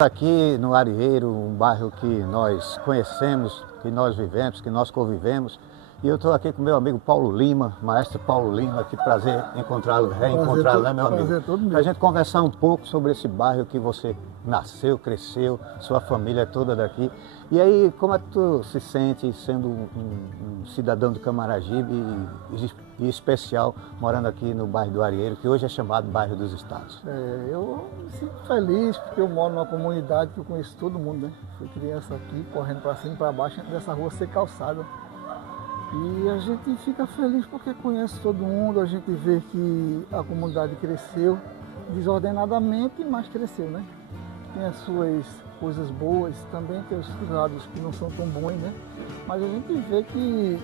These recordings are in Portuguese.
Aqui no Arieiro, um bairro que nós conhecemos, que nós vivemos, que nós convivemos. E eu estou aqui com meu amigo Paulo Lima, maestro Paulo Lima, que prazer encontrá-lo, reencontrá-lo, né, meu amigo? Para a gente conversar um pouco sobre esse bairro que você nasceu, cresceu, sua família é toda daqui. E aí, como é que tu se sente sendo um cidadão do Camaragibe e especial, morando aqui no bairro do Arieiro, que hoje é chamado Bairro dos Estados? Eu me sinto feliz porque eu moro numa comunidade que eu conheço todo mundo, né? Fui criança aqui, correndo para cima e para baixo, antes dessa rua ser calçada. E a gente fica feliz porque conhece todo mundo, a gente vê que a comunidade cresceu desordenadamente, mas cresceu, né? Tem as suas coisas boas, também tem os lados que não são tão bons, né? Mas a gente vê que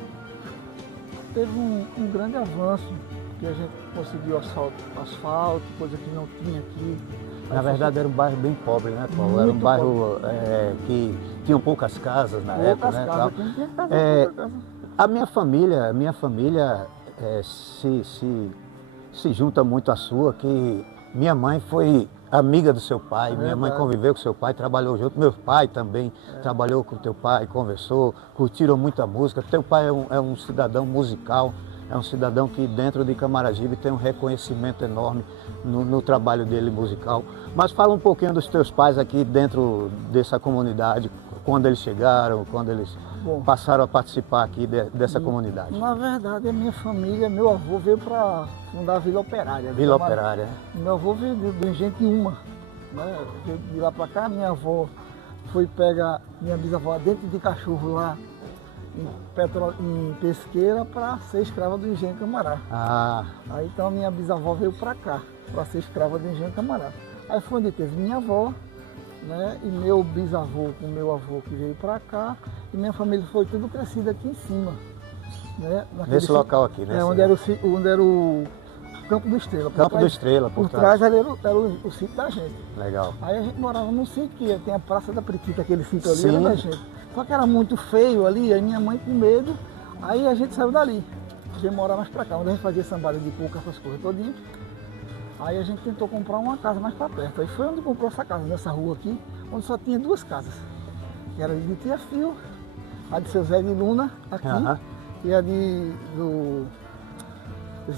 teve um grande avanço, que a gente conseguiu asfalto, coisa que não tinha aqui. Na verdade era um bairro bem pobre, né, Paulo? Era um bairro que tinha poucas casas na época, né? Tinha pouca casa. A minha família se junta muito à sua, que minha mãe foi amiga do seu pai, minha mãe conviveu com seu pai, trabalhou junto, meu pai também trabalhou com teu pai, conversou, curtiram muita música. Teu pai é um cidadão musical, é um cidadão que dentro de Camaragibe tem um reconhecimento enorme no trabalho dele musical. Mas fala um pouquinho dos teus pais aqui dentro dessa comunidade, quando eles chegaram, quando eles passaram a participar aqui dessa comunidade. Na verdade, a minha família, meu avô veio para fundar a Vila Operária. Vila Operária. Meu avô veio do Engenho de Uma, né? Veio de lá para cá, minha avó foi pegar minha bisavó dentro de cachorro lá em Pesqueira para ser escrava do Engenho Camará. Aí então minha bisavó veio para cá, para ser escrava do Engenho Camará. Aí foi onde teve minha avó, né, e meu bisavô com meu avô que veio para cá, e minha família foi tudo crescida aqui em cima. Né, nesse local aqui, né? Onde era o Campo do Estrela. Campo do Estrela, por trás era o sítio da gente. Legal. Aí a gente morava num sítio que tem a Praça da Periquita, aquele sítio ali era da gente. Só que era muito feio ali, aí minha mãe com medo, aí a gente saiu dali. Veio morar mais para cá, onde a gente fazia sambada de coco, essas coisas todinhas. Aí a gente tentou comprar uma casa mais para perto. Aí foi onde comprou essa casa, nessa rua aqui, onde só tinha duas casas. Que era de Tia Fio, a de seu Zé de Luna, aqui, e a desse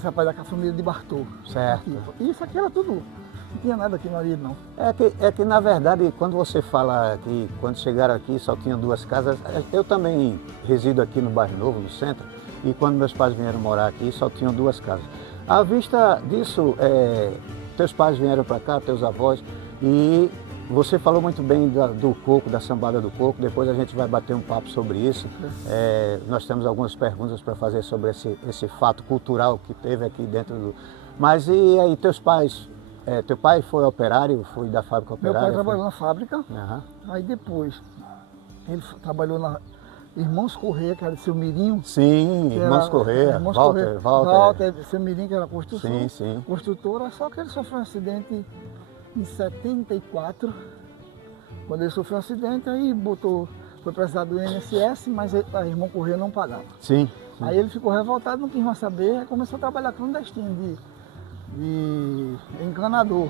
rapaz da família de Bartô. Certo. Aqui. E isso aqui era tudo, não tinha nada aqui no Arieiro, não. É que na verdade, quando você fala que quando chegaram aqui só tinham duas casas, eu também resido aqui no Bairro Novo, no centro, e quando meus pais vieram morar aqui só tinham duas casas. À vista disso, teus pais vieram para cá, teus avós, e você falou muito bem do coco, da sambada do coco, depois a gente vai bater um papo sobre isso. Nós temos algumas perguntas para fazer sobre esse fato cultural que teve aqui dentro do... Mas e aí, teus pais, teu pai foi operário, foi da fábrica operária? Meu pai trabalhou na fábrica, aí depois ele trabalhou na Irmãos Correia, que era de seu Mirinho. Sim, Irmãos Correia, Walter, seu Mirinho, que era construção, sim. Construtora, só que ele sofreu um acidente em 74. Quando ele sofreu um acidente, aí foi precisar do INSS, mas a Irmão Correia não pagava. Sim. Aí ele ficou revoltado, não quis mais saber, aí começou a trabalhar clandestino de encanador,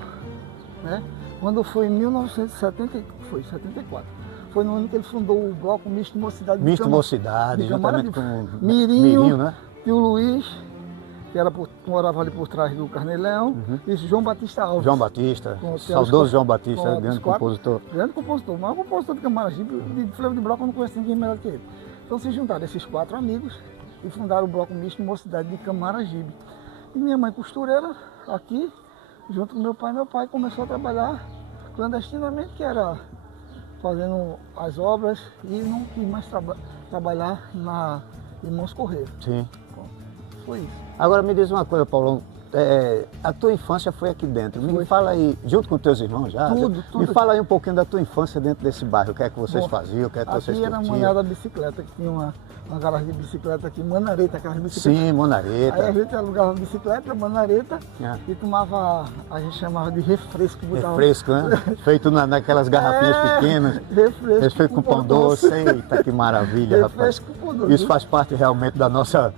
né? Quando foi em 74. Foi no ano que ele fundou o bloco Misto Mocidade. Misto Mocidade, juntamente com Mirinho, né? Tio Luiz, que morava ali por trás do Carneleão, e João Batista Alves. João Batista, saudoso João Batista, grande compositor. Grande compositor, o maior compositor de Camaragibe, de frevo de bloco eu não conheço ninguém melhor que ele. Então se juntaram esses 4 amigos e fundaram o bloco Misto Mocidade de Camaragibe. E minha mãe costureira, aqui, junto com meu pai começou a trabalhar clandestinamente, que era fazendo as obras, e não quis mais trabalhar na Irmãos Correia. Sim. Bom, foi isso. Agora me diz uma coisa, Paulão, a tua infância foi aqui dentro. Me fala aí, junto com teus irmãos já? Tudo. Me fala aí um pouquinho da tua infância dentro desse bairro. O que é que vocês faziam, o que é que vocês curtiam? Aqui era manhada da bicicleta, que tinha uma garagem de bicicleta aqui, manareta, aquelas bicicletas. Sim, manareta. Aí a gente alugava bicicleta, manareta, e tomava, a gente chamava de refresco. Refresco, né? Feito naquelas garrafinhas pequenas. Refresco com pão doce. Eita, que maravilha, refresco rapaz. Com pão doce. Isso faz parte realmente da nossa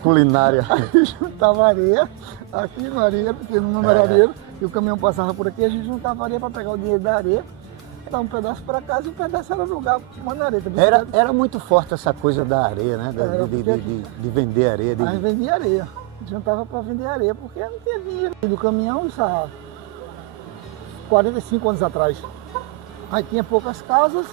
culinária. Aí juntava areia, aqui no Arieiro, porque no meu era Arieiro, e o caminhão passava por aqui, a gente juntava areia para pegar o dinheiro da areia. Dá um pedaço para casa e um pedaço era no lugar, manareta. Era muito forte essa coisa da areia, né? De vender areia. Aí vendia areia. A gente juntava para vender areia, porque não tinha dinheiro. Do caminhão, isso há 45 anos atrás. Aí tinha poucas casas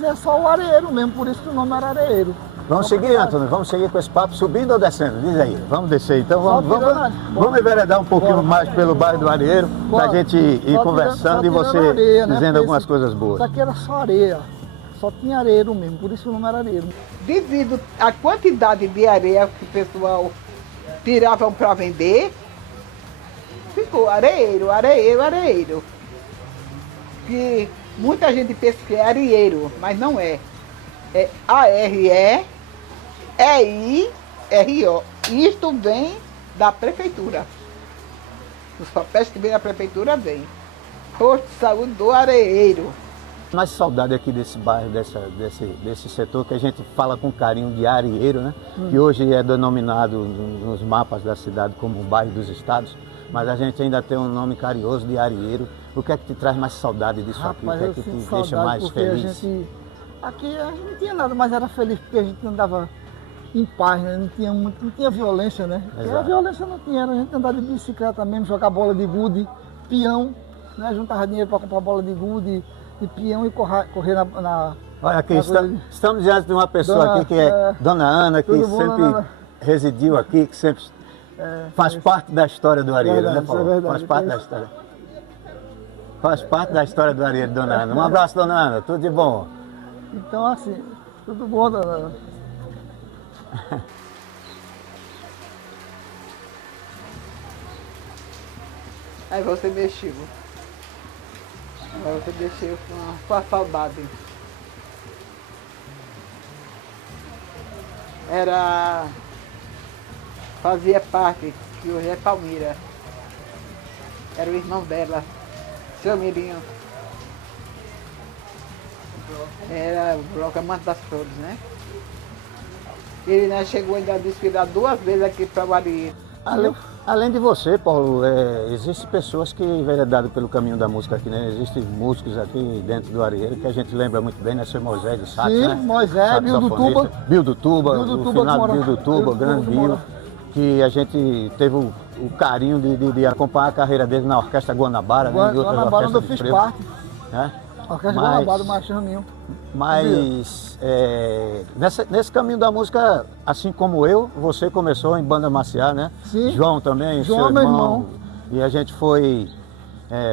e é só o areeiro mesmo, por isso que o nome era areeiro. Vamos seguir, Antônio, vamos seguir com esse papo, subindo ou descendo? Diz aí, vamos descer. Então vamos enveredar um pouquinho mais pelo bairro do Areeiro, para a gente ir conversando e você areia, né? dizendo algumas coisas boas. Isso aqui era só areia, só tinha areeiro mesmo, por isso que o nome era areeiro. Devido à quantidade de areia que o pessoal tiravam para vender, ficou areeiro, areeiro, areeiro. Que muita gente pensa que é areeiro, mas não é. É AREIRO. Isto vem da prefeitura. Os papéis que vêm da prefeitura vêm. Posto de saúde do Areeiro. Mais saudade aqui desse bairro, desse setor que a gente fala com carinho de Areeiro, né? Que hoje é denominado nos mapas da cidade como o bairro dos estados, mas a gente ainda tem um nome carinhoso de Areeiro. O que é que te traz mais saudade disso aqui? O que é que te deixa mais feliz? Aqui a gente não tinha nada, mas era feliz porque a gente andava em paz, né? Não tinha violência, né? Porque a violência não tinha, a gente andava de bicicleta mesmo, jogar bola de gude, peão, né? Juntava dinheiro para comprar bola de gude, de peão e correr na Olha aqui, estamos diante de uma pessoa aqui que é Dona Ana, que sempre residiu aqui, que sempre faz parte da história do Areeiro, né, Paulo? Faz parte da história. Faz parte da história do Areeiro, Dona Ana. Um abraço, Dona Ana, tudo de bom. Então, assim, tudo bom, Dona Ana. Aí você mexeu. Aí você mexeu com a saudade. Fazia parte, que hoje é Palmira. Era o irmão dela, seu Mirinho. Era o Bloco Amante das Flores, né? Ele, né, chegou ainda a desfilar 2 vezes aqui para o Areeiro. Além de você, Paulo, existem pessoas que enveredaram pelo caminho da música aqui, né? Existem músicos aqui dentro do Areeiro que a gente lembra muito bem, né? Seu Moisés de Sax, sim, né? Moisés, Bill do Tuba. Bill do Tuba, o finado Bill do Tuba, o grande Bill, que a gente teve o carinho de acompanhar a carreira dele na Orquestra Guanabara, né? Guanabara, onde eu fiz parte. Né? Orquestra Guanabara, do Maestro Raminho. Mas nesse caminho da música, assim como eu, você começou em banda marcial, né? Sim. João também, João, seu meu irmão. E a gente foi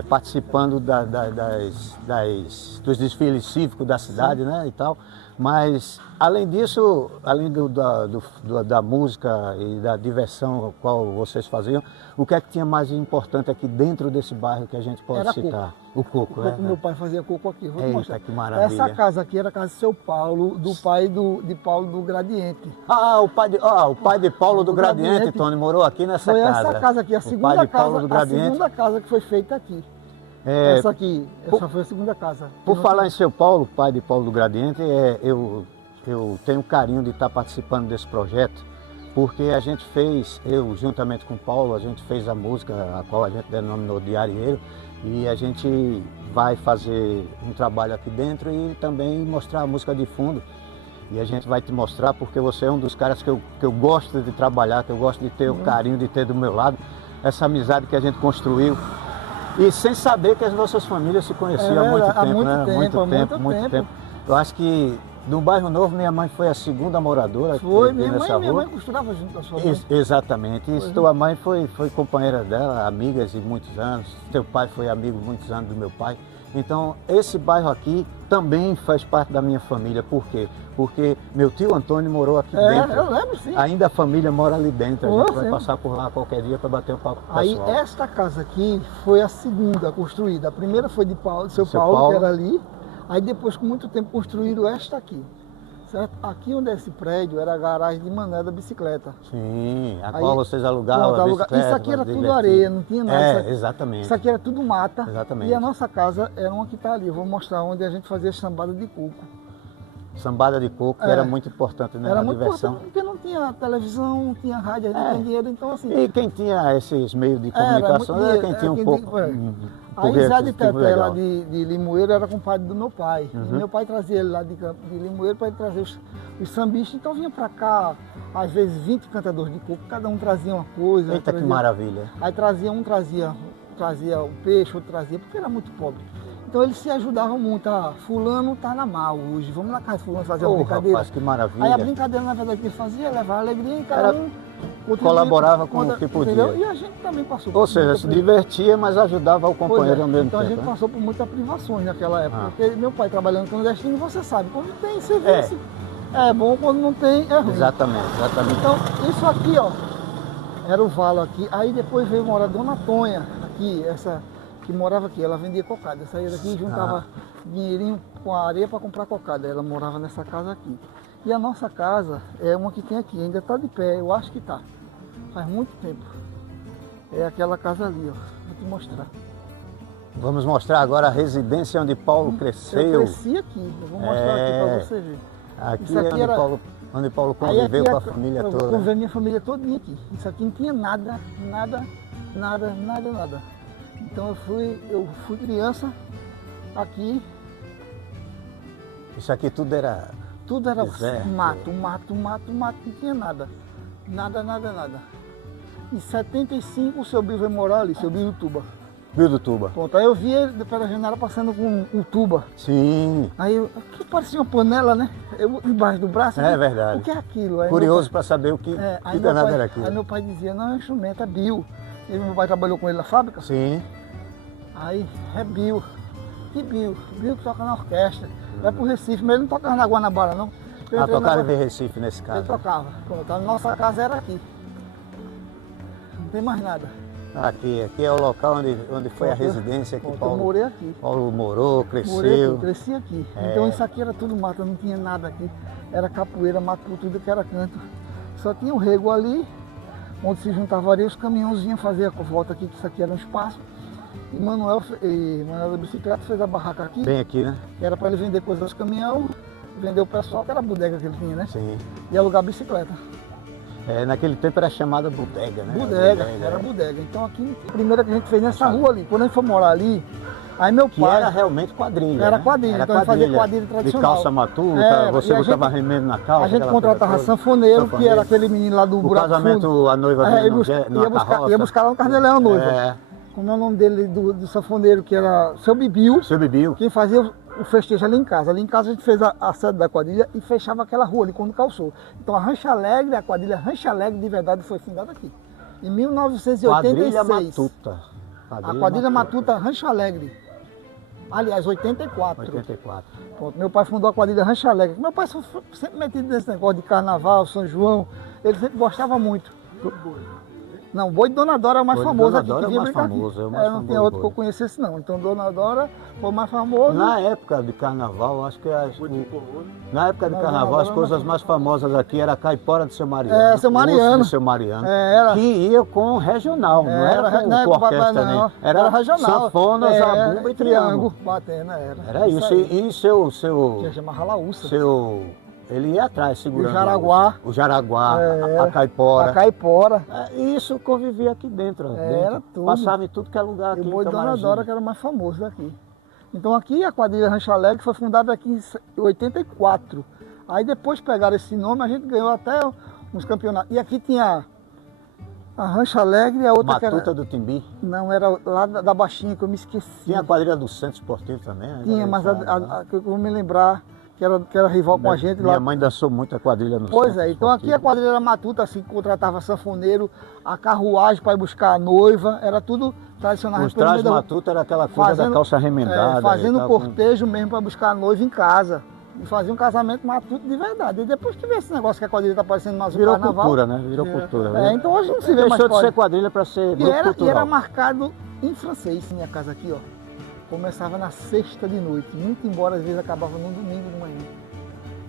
participando dos desfiles cívicos da cidade, né? E tal. Mas, além disso, além da música e da diversão qual vocês faziam, o que é que tinha mais importante aqui dentro desse bairro que a gente pode citar? O coco, meu pai fazia coco aqui. Vou te Eita, mostrar. que maravilha. Essa casa aqui era a casa de seu Paulo, do pai de Paulo do Gradiente. O pai de Paulo do Gradiente, Tony, morou aqui nessa casa. Foi essa casa aqui, a segunda casa que foi feita aqui. Essa aqui, essa foi a segunda casa. Por falar em seu Paulo, pai de Paulo do Gradiente, eu tenho carinho de estar participando desse projeto, porque a gente fez, eu juntamente com o Paulo, a gente fez a música, a qual a gente denominou de Areeiro, e a gente vai fazer um trabalho aqui dentro e também mostrar a música de fundo. E a gente vai te mostrar porque você é um dos caras que eu gosto de trabalhar, que eu gosto de ter o carinho de ter do meu lado, essa amizade que a gente construiu. E sem saber que as nossas famílias se conheciam há muito tempo, né? Muito tempo. Eu acho que no Bairro Novo minha mãe foi a segunda moradora foi, que nessa rua. Minha mãe costurava junto com a sua mãe. Exatamente. E tua mãe foi companheira dela, amigas de muitos anos. Teu pai foi amigo muitos anos do meu pai. Então, esse bairro aqui também faz parte da minha família. Por quê? Porque meu tio Antônio morou aqui dentro. Eu lembro, sim. Ainda a família mora ali dentro. A gente vai passar por lá qualquer dia para bater um papo com o pessoal. Aí, esta casa aqui foi a segunda construída. A primeira foi de seu Paulo, que era ali. Aí depois, com muito tempo, construíram esta aqui. Certo? Aqui onde é esse prédio era a garagem de mané da bicicleta. Sim, a qual vocês alugavam a bicicleta. Isso aqui era tudo areia, não tinha nada. Exatamente. Isso aqui era tudo mata. Exatamente. E a nossa casa era uma que está ali. Eu vou mostrar onde a gente fazia chambada de coco. Sambada de coco, que É. era muito importante, né? Era Na muito diversão. importante, porque não tinha televisão, não tinha rádio, a gente não tinha dinheiro, então assim... E quem tinha esses meios de Era comunicação muito era quem dinheiro, tinha era um quem pouco. tinha- poder Aí Zé de aquisitivo Teté, lá legal. de Limoeiro, era compadre do meu pai. E Uhum. meu pai trazia ele lá de Limoeiro para ele trazer os sambistas. Então vinha para cá, às vezes 20 cantadores de coco, cada um trazia uma coisa. Eita, que trazia- maravilha. Aí trazia o peixe, outro trazia, porque era muito pobre. Então eles se ajudavam muito. Ah, fulano tá na mal hoje, vamos na casa de fulano fazer uma Ô, brincadeira. rapaz, que maravilha. Aí a brincadeira, na verdade, que ele fazia, levava alegria e cada Era- um contribuía colaborava com o contra- que podia. entendeu? E a gente também passou Ou por seja, muita se pri- divertia, mas ajudava o Pois companheiro é, ao mesmo então a tempo. gente né? passou por muitas privações naquela época. Ah. Porque meu pai trabalhando clandestino, você sabe, quando tem serviço, é bom, quando não tem, é ruim. Exatamente, exatamente. Então, isso aqui, ó, era o valo aqui. Aí depois veio morar Dona Tonha, aqui, essa que morava aqui. Ela vendia cocada. Saía daqui e juntava dinheirinho com a areia para comprar cocada. Ela morava nessa casa aqui. E a nossa casa é uma que tem aqui, ainda está de pé, eu acho que está. Faz muito tempo. É aquela casa ali, ó. Vou te mostrar. Vamos mostrar agora a residência onde Paulo Eu cresceu. cresci aqui, eu vou mostrar aqui para você ver. Aqui Isso aqui é onde, era- onde Paulo Aí conviveu aqui com a família eu toda. convivi a minha família todinha aqui. Isso aqui não tinha nada. Então eu fui criança aqui, Isso aqui tudo era tudo era deserto. mato, não tinha nada. Nada. Em 75 o seu Bill veio morar ali, seu Bill Tuba. Bildutuba. Pronto, aí eu vi ele pela janela passando com um tuba. Sim, Aí aqui parecia uma panela, né? Eu embaixo do braço. é eu, verdade. O que é aquilo? Aí Curioso para saber o que, aí que meu danado pai- era aquilo. Aí meu pai dizia, não, é instrumento, é Bill. E meu pai trabalhou com ele na fábrica. Sim, Aí é Bill. Que Bill? Bill que toca na orquestra. Vai pro Recife, mas ele não tocava na Guanabara, não. Eu entrei tocava na- em Recife nesse Ele caso. tocava. Pronto, a nossa casa era aqui. Não tem mais nada. Aqui é o local onde foi a Pronto, residência que Pronto, eu Paulo morei aqui. morou, Morei cresceu. aqui, cresci aqui. É. Então isso aqui era tudo mata, não tinha nada aqui. Era capoeira, mato por tudo que era canto. Só tinha o rego ali, onde se juntava areia, os caminhões vinham fazer a volta aqui, que isso aqui era um espaço. E Manuel da bicicleta fez a barraca aqui, Bem aqui, né? que era para ele vender coisas aos caminhões, vender o pessoal, que era a bodega que ele tinha, né? Sim. E alugar bicicleta. Naquele tempo era chamada bodega, né? Bodega, era é. bodega. Então aqui, a primeira que a gente fez nessa rua ali, quando a gente foi morar ali, aí meu Que pai... era realmente quadrilha. Era né? quadrilha, Era então a gente fazia quadrilha. quadrilha tradicional. De calça matuta, Era, você e a botava gente- remendo na calça. A gente aquela contratava coisa toda. sanfoneiro, que era aquele menino lá do O buraco casamento, fundo. a noiva vinha numa carroça. Ia buscar lá no Carnelão a noiva. É, Como é o nome dele, do sanfoneiro, que era seu Bibiu, seu Bibiu. quem fazia o festejo ali em casa. Ali em casa a gente fez a sede da quadrilha e fechava aquela rua ali quando calçou. Então a Rancha Alegre, a quadrilha Rancha Alegre de verdade foi fundada aqui. Em 1986. Quadrilha Matuta. A quadrilha Matuta Rancho Alegre. Aliás, 84. 84. Pronto, meu pai fundou a quadrilha Rancho Alegre. Meu pai foi sempre metido nesse negócio de carnaval, São João. Ele sempre gostava muito. Não, o boi de Dona Dora é o mais Boi de famoso Dona aqui. Dora que é o vinha mais brincar aqui. famoso, é o mais não tinha famoso outro que boi. eu conhecesse não. Então Dona Dora foi o mais famoso. Na época de carnaval, acho que na época de Não, carnaval não, as não, coisas não. mais famosas aqui era a caipora de seu Mariano. É, seu o urso Mariano. de seu Mariano. Era. Que ia com regional, não era com, não é com orquestra, papai, não. nem. Era regional. sanfona, zabumba e triângulo. Batendo, era. Era isso. aí. E seu, Que chamava Laúça. ele ia atrás segurando. O Jaraguá. O Jaraguá, É, a caipora. A caipora. E isso convivia aqui dentro. Era dentro. tudo. Passava em tudo que é lugar E aqui o boi em de Dona Camaragibe. Dora, que era o mais famoso daqui. Então aqui a quadrilha Rancho Alegre foi fundada aqui em 84. Aí depois pegaram esse nome, a gente ganhou até uns campeonatos. E aqui tinha a Rancho Alegre e a outra que Matuta era... do Timbi. Não, era lá da Baixinha, que eu me esqueci. Tinha a quadrilha do Centro Esportivo também. né? Tinha, mas Né? a que eu vou me lembrar, que era rival com a gente Minha lá. mãe dançou muito a quadrilha no Pois Centro é, então aqui a Esportivo. quadrilha era matuta, assim, que contratava sanfoneiro, a carruagem para ir buscar a noiva, era tudo tradicional. Os trajes matuta era aquela coisa da calça remendada. fazendo e tal, com- cortejo mesmo para buscar a noiva em casa. E fazia um casamento matuto de verdade. E depois que veio esse negócio que a quadrilha está parecendo mais um Virou carnaval. cultura, né? Virou cultura. Então hoje não se vê mais Deixou de quadrilha. ser quadrilha para ser E grupo era cultural. marcado em francês. Minha casa aqui, ó, começava na sexta de noite, muito embora às vezes acabava no domingo de manhã.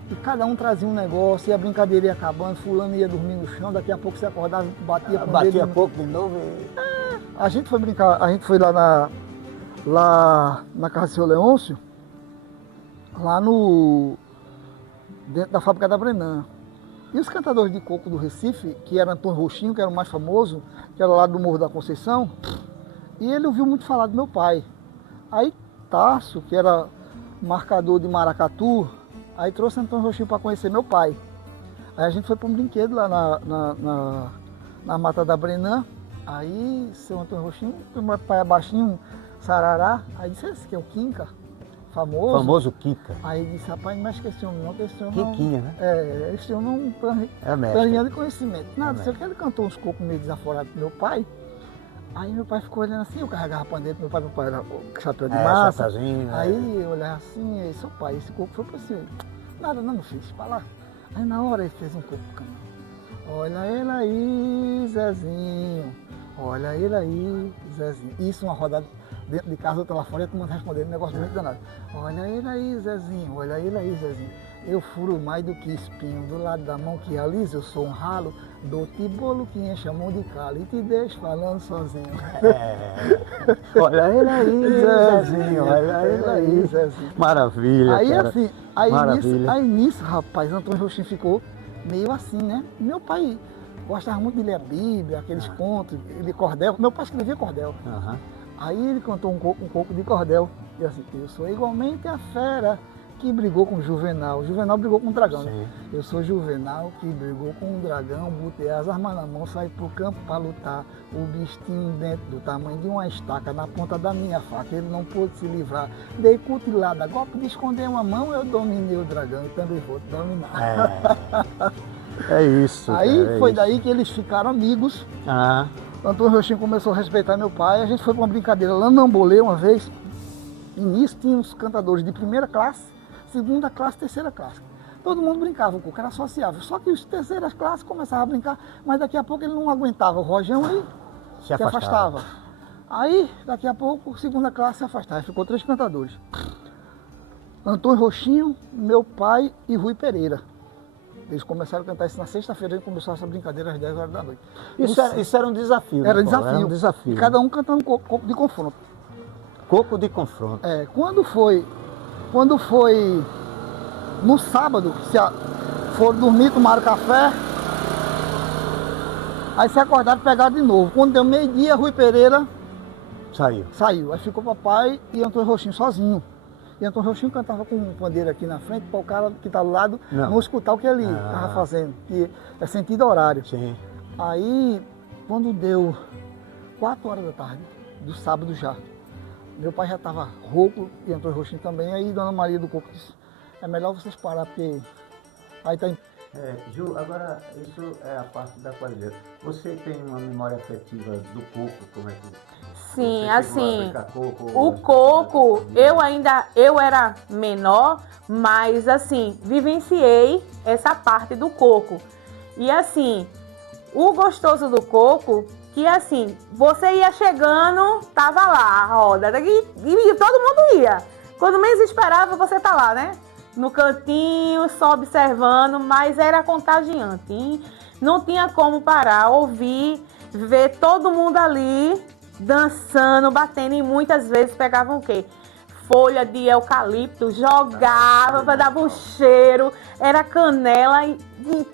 E cada um trazia um negócio, e a brincadeira ia acabando, fulano ia dormir no chão, daqui a pouco você acordava, batia com o Batia dedo no- pouco de novo e... A gente foi brincar, a gente foi lá na casa do seu Leôncio, lá no dentro da fábrica da Brenan. E os cantadores de coco do Recife, que era Antônio Roxinho, que era o mais famoso, que era lá do Morro da Conceição, e ele ouviu muito falar do meu pai. Aí Tarso, que era marcador de maracatu, aí trouxe Antônio Roxinho para conhecer meu pai. Aí a gente foi para um brinquedo lá na Mata da Brenan. Aí seu Antônio Roxinho, meu pai é baixinho, sarará, aí disse, esse aqui é o Quinca, famoso. Famoso Kika. Aí disse, rapaz, não mexe com esse homem não, que esse homem não... Quiquinha, né? Esse homem não É mestre. de conhecimento. Nada, sei que ele cantou uns cocos meio desaforados pro meu pai. Aí meu pai ficou olhando assim, eu carregava pandeiro, meu pai era com chapéu de massa. Chapeuzinho, Aí eu olhava assim, aí, seu pai, esse coco foi pra você. Nada, não, meu filho, pra lá. Aí na hora ele fez um coco pro canal. Olha ele aí, Zezinho. Olha ele aí, Zezinho. Isso, uma rodada dentro de casa, outra lá fora, e todo mundo respondendo, um negócio muito danado. Olha ele aí, Zezinho. Olha ele aí, Zezinho. Eu furo mais do que espinho, do lado da mão que alisa, eu sou um ralo, dou-te bolo que enche a mão de calo e te deixo falando sozinho. Olha ele aí, Zezinho, olha ele aí. Zezinho. Maravilha, Aí cara. assim, Maravilha. aí nisso, rapaz, Antônio Roxinho ficou meio assim, né? Meu pai gostava muito de ler a Bíblia, aqueles contos, de cordel. Meu pai escrevia cordel. Aham. Aí ele cantou um coco de cordel. E assim, eu sou igualmente a fera que brigou com o Juvenal. O Juvenal brigou com o dragão. Né? Sim. Eu sou Juvenal que brigou com o dragão, botei as armas na mão, saí pro campo para lutar. O bichinho dentro do tamanho de uma estaca na ponta da minha faca, ele não pôde se livrar. Dei cutilada, golpe de esconder uma mão, eu dominei o dragão e também vou te dominar. É isso. Aí cara, é foi isso. daí que eles ficaram amigos. Ah, Antônio Roxinho começou a respeitar meu pai. A gente foi para uma brincadeira lá no Nambolê uma vez. E nisso tinha uns cantadores de primeira classe, segunda classe, terceira classe. Todo mundo brincava, o coco era sociável. Só que os terceiras classes começavam a brincar, mas daqui a pouco ele não aguentava o rojão e se se afastava. afastava. Aí, daqui a pouco, segunda classe se afastava. Ficou 3 cantadores. Antônio Roxinho, meu pai e Rui Pereira. Eles começaram a cantar isso na sexta-feira, e começou essa brincadeira às 10 horas da noite. Isso era um desafio. né, Era Paulo? desafio. Era um desafio. E cada um cantando coco de confronto. Coco de confronto. Quando foi no sábado, foram dormir, tomaram café, aí se acordaram e pegaram de novo. Quando deu meio-dia, Rui Pereira saiu. Aí ficou papai e Antônio Roxinho sozinho. E Antônio Roxinho cantava com um pandeiro aqui na frente para o cara que está do lado não escutar o que ele estava fazendo, que é sentido horário. Sim. Aí, quando deu 4 horas da tarde, do sábado já, meu pai já estava rouco e Antônio Roxinho também. Aí Dona Maria do Coco disse, é melhor vocês parar, porque aí tá... Ju, agora isso é a parte da qualidade. Você tem uma memória afetiva do coco, como é que... Sim, você assim, chegou a brincar coco, o coco, eu era menor, mas assim, vivenciei essa parte do coco. E assim, o gostoso do coco, que assim, você ia chegando, tava lá a roda, e todo mundo ia. Quando menos esperava, você tá lá, né? No cantinho, só observando, mas era contagiante. E não tinha como parar, ouvir, ver todo mundo ali dançando, batendo, e muitas vezes pegavam o quê? Folha de eucalipto, jogava, dava um cheiro, era canela, e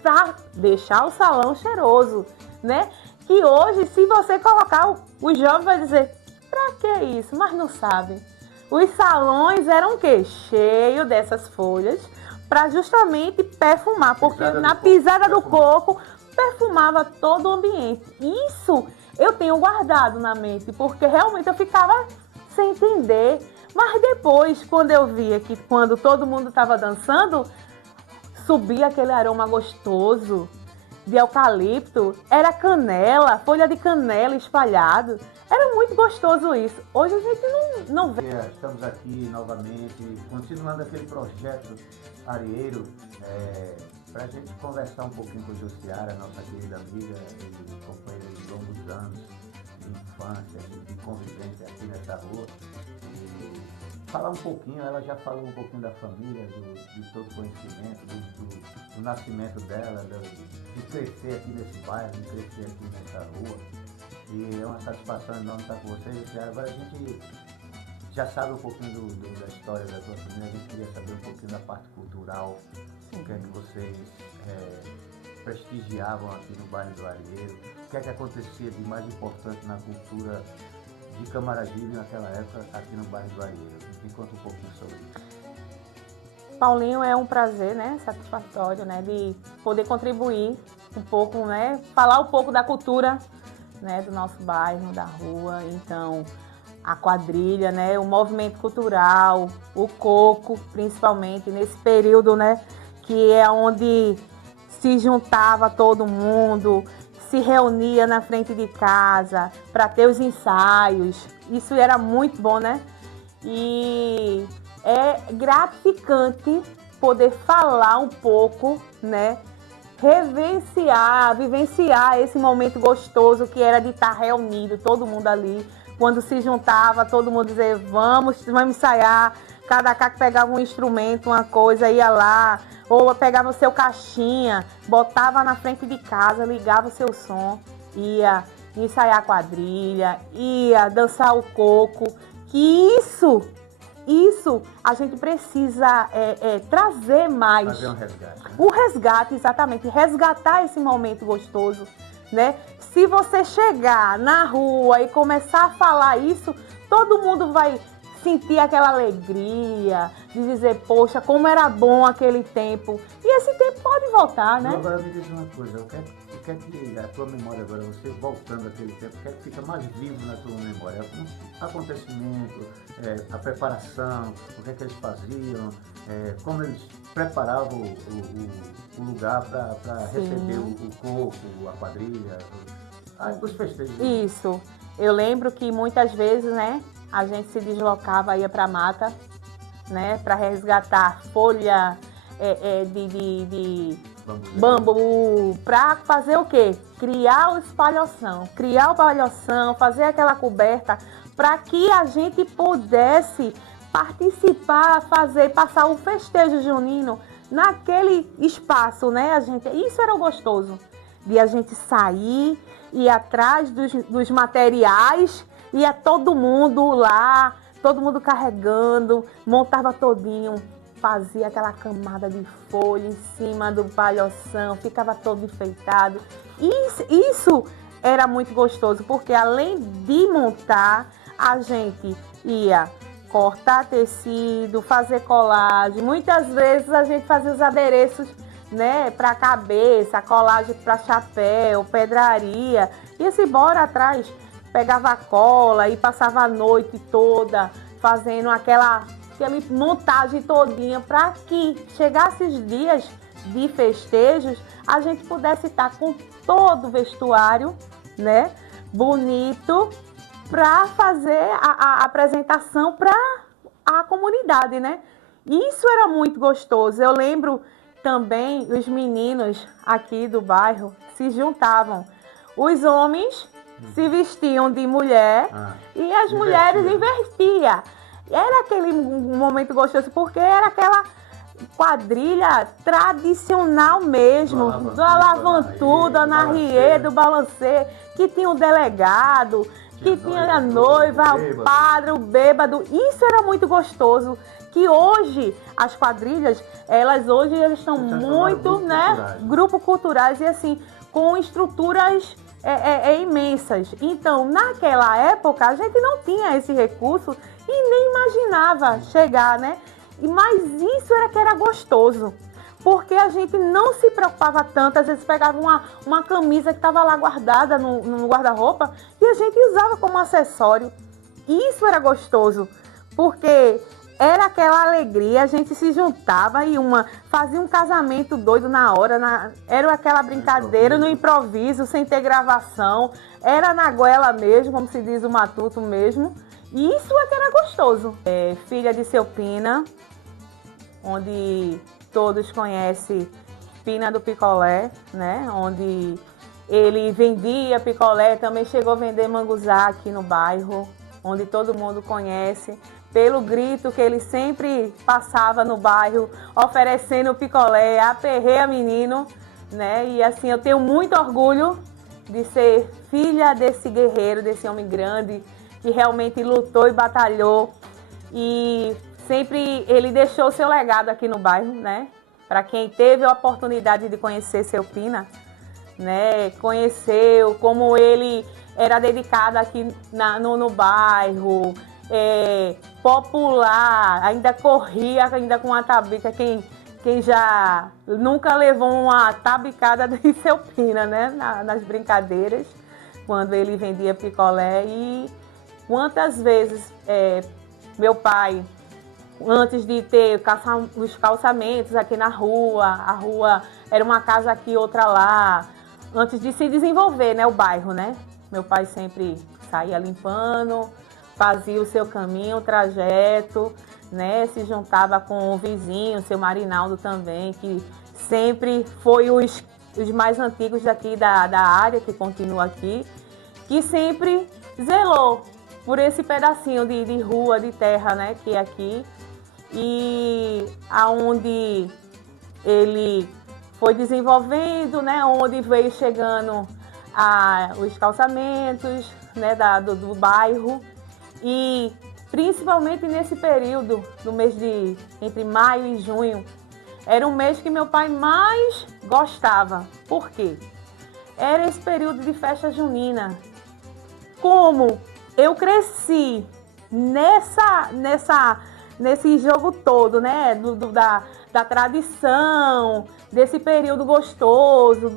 pra deixar o salão cheiroso, né? Que hoje, se você colocar, os jovens vão dizer, pra que isso? Mas não sabem. Os salões eram o quê? Cheio dessas folhas, para justamente perfumar, porque na pisada do coco perfumava todo o ambiente. Isso eu tenho guardado na mente, porque realmente eu ficava sem entender. Mas depois, quando eu via que quando todo mundo estava dançando, subia aquele aroma gostoso de eucalipto, era canela, folha de canela espalhado. Era muito gostoso isso. Hoje a gente não vê. Estamos aqui novamente, continuando aquele projeto Arieiro, para a gente conversar um pouquinho com a Jussiara, nossa querida amiga e companheira de longos anos, de infância, de convivência aqui nessa rua. E falar um pouquinho, ela já falou um pouquinho da família, de todo o conhecimento, do nascimento dela, de crescer aqui nesse bairro, de crescer aqui nessa rua. E é uma satisfação enorme estar com vocês, Jussiara. Agora a gente já sabe um pouquinho da história da tua família, a gente queria saber um pouquinho da parte cultural. cultural, o que é que vocês prestigiavam aqui no bairro do Arieiro, o que é que acontecia de mais importante na cultura de Camaragibe naquela época aqui no bairro do Arieiro. Me conta um pouquinho sobre isso. Paulinho, é um prazer, né, satisfatório, né, de poder contribuir um pouco, né, falar um pouco da cultura, né, do nosso bairro, da rua. Então, a quadrilha, né, o movimento cultural, o coco, principalmente nesse período, né, que é onde se juntava todo mundo, se reunia na frente de casa para ter os ensaios. Isso era muito bom, né? E é gratificante poder falar um pouco, né? Vivenciar esse momento gostoso que era de estar reunido, todo mundo ali. Quando se juntava, todo mundo dizia, vamos ensaiar. Cada cara pegava um instrumento, uma coisa, ia lá. Ou pegava o seu caixinha, botava na frente de casa, ligava o seu som, ia ensaiar a quadrilha, ia dançar o coco. Que isso a gente precisa trazer mais. Fazer um resgate. Né? O resgate, exatamente. Resgatar esse momento gostoso, né? Se você chegar na rua e começar a falar isso, todo mundo vai sentir aquela alegria de dizer, poxa, como era bom aquele tempo. E esse tempo pode voltar, né? Agora me diz uma coisa, o que é que a tua memória agora, você voltando àquele tempo, o que é que fica mais vivo na tua memória? O acontecimento, a preparação, o que é que eles faziam, como eles preparavam o lugar para receber o coco, a quadrilha, os festejos. Isso. Eu lembro que muitas vezes, né, a gente se deslocava, ia para a mata, né, para resgatar folha de bambu, para fazer o quê? Criar o palhoção, fazer aquela coberta, para que a gente pudesse participar, passar o festejo junino naquele espaço, né? Isso era o gostoso, de a gente sair, ir atrás dos materiais, ia todo mundo lá, todo mundo carregando, montava todinho, fazia aquela camada de folha em cima do palhoção, ficava todo enfeitado. Isso era muito gostoso, porque além de montar, a gente ia cortar tecido, fazer colagem. Muitas vezes a gente fazia os adereços, né, para cabeça, colagem para chapéu, pedraria. Ia-se embora atrás, pegava a cola e passava a noite toda fazendo aquela montagem todinha para que chegasse os dias de festejos, a gente pudesse estar com todo o vestuário, né, bonito, para fazer a apresentação para a comunidade, né? Isso era muito gostoso. Eu lembro também, os meninos aqui do bairro se juntavam. Os homens se vestiam de mulher e as mulheres invertiam. Era aquele momento gostoso, porque era aquela quadrilha tradicional mesmo, do Alavantudo, Ana Rie, do Balancê, que tinha o delegado, que tinha a noiva, o padre, o bêbado. Isso era muito gostoso. Que hoje, as quadrilhas, elas estão muito, né, grupos culturais e assim, com estruturas imensas. Então, naquela época, a gente não tinha esse recurso e nem imaginava chegar, né? Mas isso era que era gostoso, porque a gente não se preocupava tanto. Às vezes pegava uma camisa que estava lá guardada no guarda-roupa e a gente usava como acessório. Isso era gostoso, porque era aquela alegria, a gente se juntava e fazia um casamento doido na hora, era aquela brincadeira no improviso, sem ter gravação, era na goela mesmo, como se diz o matuto mesmo. E isso é que era gostoso. Filha de seu Pina, onde todos conhecem Pina do Picolé, né? Onde ele vendia picolé, também chegou a vender manguzá aqui no bairro, onde todo mundo conhece, pelo grito que ele sempre passava no bairro, oferecendo picolé, aperreia menino, né? E assim, eu tenho muito orgulho de ser filha desse guerreiro, desse homem grande, que realmente lutou e batalhou e sempre ele deixou o seu legado aqui no bairro, né? Para quem teve a oportunidade de conhecer seu Pina, né? Conheceu como ele era dedicado aqui no bairro, popular, ainda corria ainda com a tabica. Quem já nunca levou uma tabicada de seu Pina, né? Nas brincadeiras, quando ele vendia picolé. E quantas vezes meu pai, antes de ter os calçamentos aqui na rua, a rua era uma casa aqui, outra lá, antes de se desenvolver, né, o bairro, né? Meu pai sempre saía limpando, fazia o seu caminho, o trajeto, né? Se juntava com o vizinho, seu Marinaldo também, que sempre foi os mais antigos daqui da área, que continua aqui, que sempre zelou por esse pedacinho de rua, de terra, né, que é aqui. E aonde ele foi desenvolvendo, né, onde veio chegando os calçamentos, né, do bairro. E principalmente nesse período, no mês entre maio e junho, era um mês que meu pai mais gostava. Por quê? Era esse período de festa junina. Como eu cresci nesse jogo todo, né? Da tradição, desse período gostoso,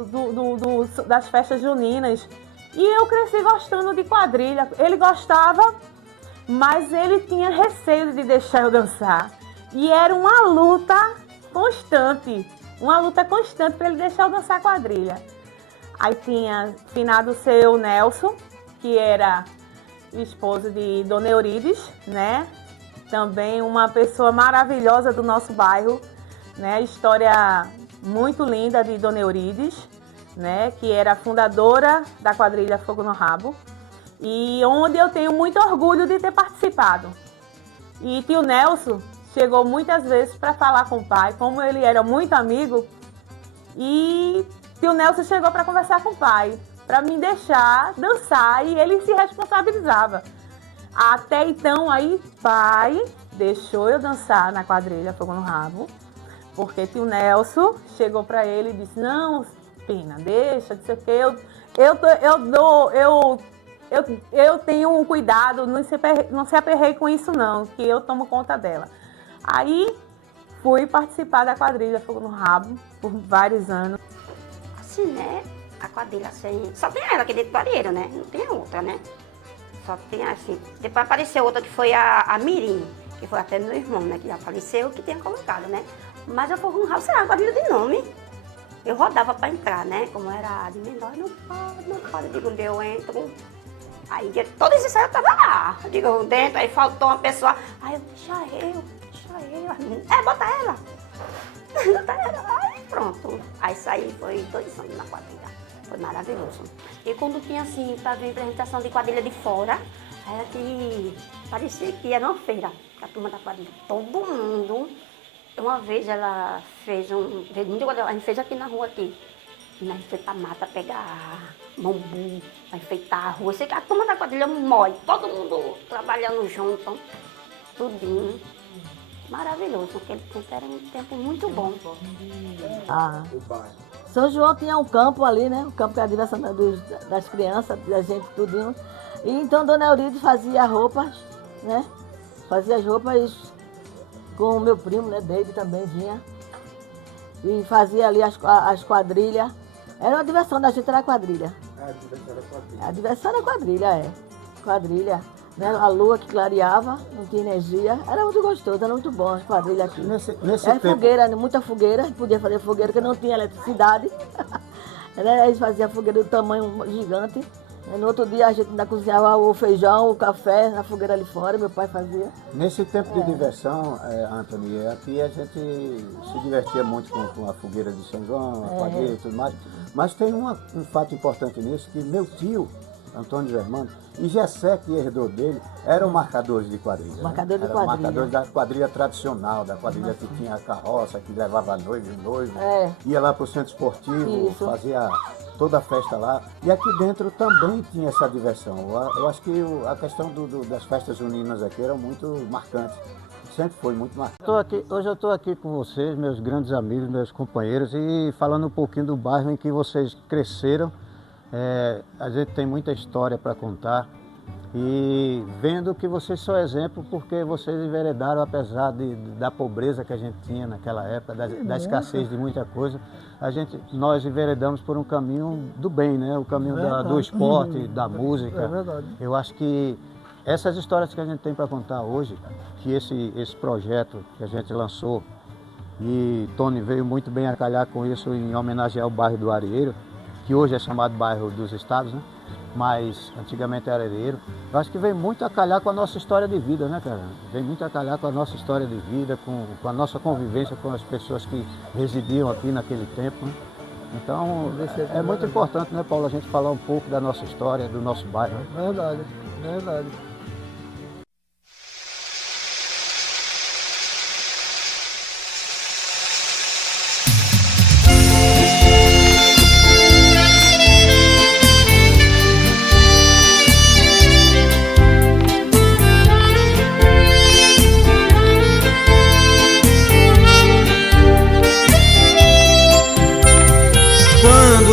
das festas juninas. E eu cresci gostando de quadrilha. Ele gostava, mas ele tinha receio de deixar eu dançar. E era uma luta constante para ele deixar eu dançar quadrilha. Aí tinha finado o seu Nelson, que era esposo de Dona Eurides, né? Também uma pessoa maravilhosa do nosso bairro, né? História muito linda de Dona Eurides, né? Que era fundadora da quadrilha Fogo no Rabo, e onde eu tenho muito orgulho de ter participado. E tio Nelson chegou muitas vezes para falar com o pai, como ele era muito amigo, e tio Nelson chegou para conversar com o pai, para me deixar dançar, e ele se responsabilizava. Até então, aí, pai deixou eu dançar na quadrilha Fogo no Rabo, porque tio Nelson chegou para ele e disse: não, Pina, deixa, não sei o que, eu tenho um cuidado, não se aperrei com isso não, que eu tomo conta dela. Aí fui participar da quadrilha Fogo no Rabo por vários anos. Assim, né? A quadrilha assim, só tem ela aqui dentro do barreiro, né? Não tem outra, né? Só tem assim. Depois apareceu outra que foi a Mirim, que foi até meu irmão, né? Que já faleceu, que tinha colocado, né? Mas eu Fogo no Rabo, sei lá, quadrilha de nome. Eu rodava pra entrar, né? Como era de menor, não pode. Eu digo, onde eu entro. Aí todo esse ensaio eu tava lá. Eu digo, dentro, aí faltou uma pessoa. Aí eu, deixa eu. Bota ela. Bota ela. Aí pronto. Aí saí, foi 2 anos na quadrilha. Foi maravilhoso. E quando tinha assim, pra ver apresentação de quadrilha de fora, era que parecia que era uma feira. A turma da quadrilha, todo mundo. Uma vez ela fez a gente fez aqui na rua aqui. A gente foi pra mata pegar bambu, pra enfeitar a rua. Sei que a turma da quadrilha morre, todo mundo trabalhando junto, tudinho. Maravilhoso, aquele tempo era um tempo muito bom. São João tinha um campo ali, né? O campo que era a diversão das crianças, da gente, tudinho. E então Dona Eurides fazia roupas, né? Fazia as roupas com o meu primo, né? David também vinha. E fazia ali as quadrilhas. Era uma diversão da gente, era quadrilha. A diversão era quadrilha, Quadrilha. Né? A lua que clareava, não tinha energia. Era muito gostoso, era muito bom as quadrilhas aqui. Nesse era tempo... fogueira, muita fogueira, a gente podia fazer fogueira, porque não tinha eletricidade. Eles faziam fogueira do tamanho gigante. No outro dia a gente ainda cozinhava o feijão, o café na fogueira ali fora, meu pai fazia. Nesse tempo de diversão, Antônia, aqui a gente se divertia muito com a fogueira de São João, a quadrilha e tudo mais. Mas tem um fato importante nisso, que meu tio, Antônio Germano, e Gessé, que herdou dele, eram marcadores de quadrilha. Marcador de quadrilha. Marcadores da quadrilha tradicional, da quadrilha que tinha a carroça, que levava a noiva e o noivo. Ia lá para o centro esportivo, fazia toda a festa lá. E aqui dentro também tinha essa diversão. Eu acho que a questão das festas juninas aqui era muito marcante. sempre foi muito marcante. Hoje eu estou aqui com vocês, meus grandes amigos, meus companheiros, e falando um pouquinho do bairro em que vocês cresceram. A gente tem muita história para contar e vendo que vocês são exemplo porque vocês enveredaram, apesar da pobreza que a gente tinha naquela época, da escassez de muita coisa, nós enveredamos por um caminho do bem, né? O caminho do esporte, da música. É verdade. Eu acho que essas histórias que a gente tem para contar hoje, que esse projeto que a gente lançou, e Tony veio muito bem a calhar com isso em homenagear o bairro do Areeiro, que hoje é chamado bairro dos Estados, né? Mas antigamente era Areeiro. Eu acho que vem muito a calhar com a nossa história de vida, né, cara? Vem muito a calhar com a nossa história de vida, com a nossa convivência com as pessoas que residiam aqui naquele tempo, né? Então, é muito importante, né, Paulo, a gente falar um pouco da nossa história, do nosso bairro. Né? Verdade, verdade.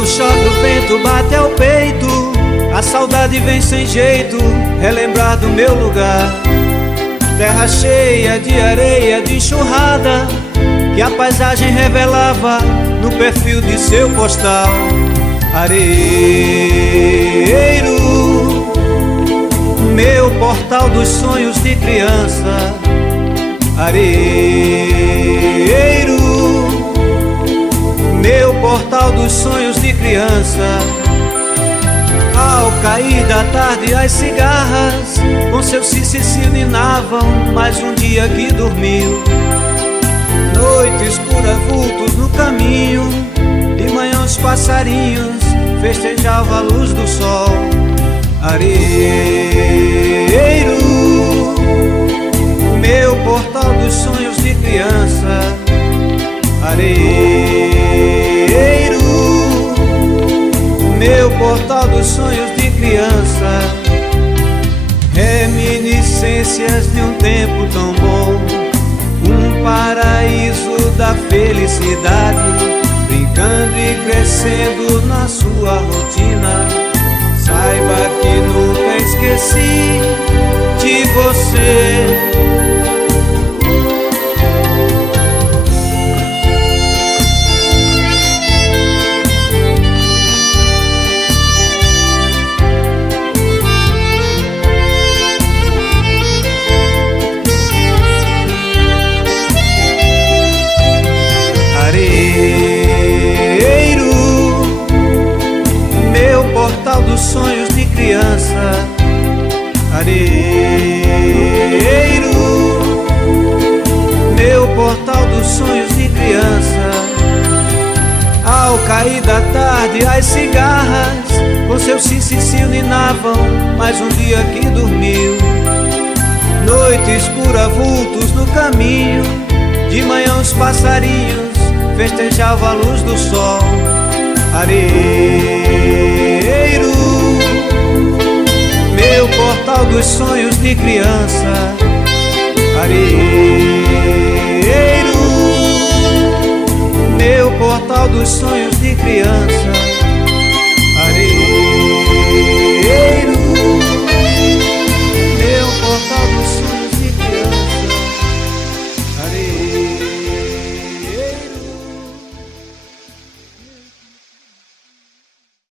Chove o vento, bate ao peito, a saudade vem sem jeito, relembrar do meu lugar. Terra cheia de areia, de enxurrada, que a paisagem revelava no perfil de seu postal. Areeiro, meu portal dos sonhos de criança. Areeiro, meu portal dos sonhos de criança. Ao cair da tarde as cigarras com seu se ninavam mais um dia que dormiu. Noite escura, vultos no caminho, de manhã os passarinhos festejavam a luz do sol. Areeiro, meu portal dos sonhos de criança. Areeiro, meu portal dos sonhos de criança. Reminiscências de um tempo tão bom, um paraíso da felicidade, brincando e crescendo na sua rotina. Saiba que nunca esqueci de você. Areeiro, meu portal dos sonhos de criança. Areeiro, meu portal dos sonhos de criança. Ao cair da tarde as cigarras com seu cicio ninavam mais um dia que dormiu. Noite escura, vultos no caminho, de manhã os passarinhos festejavam a luz do sol. Areeiro, meu portal dos sonhos de criança. Areeiro, meu portal dos sonhos de criança.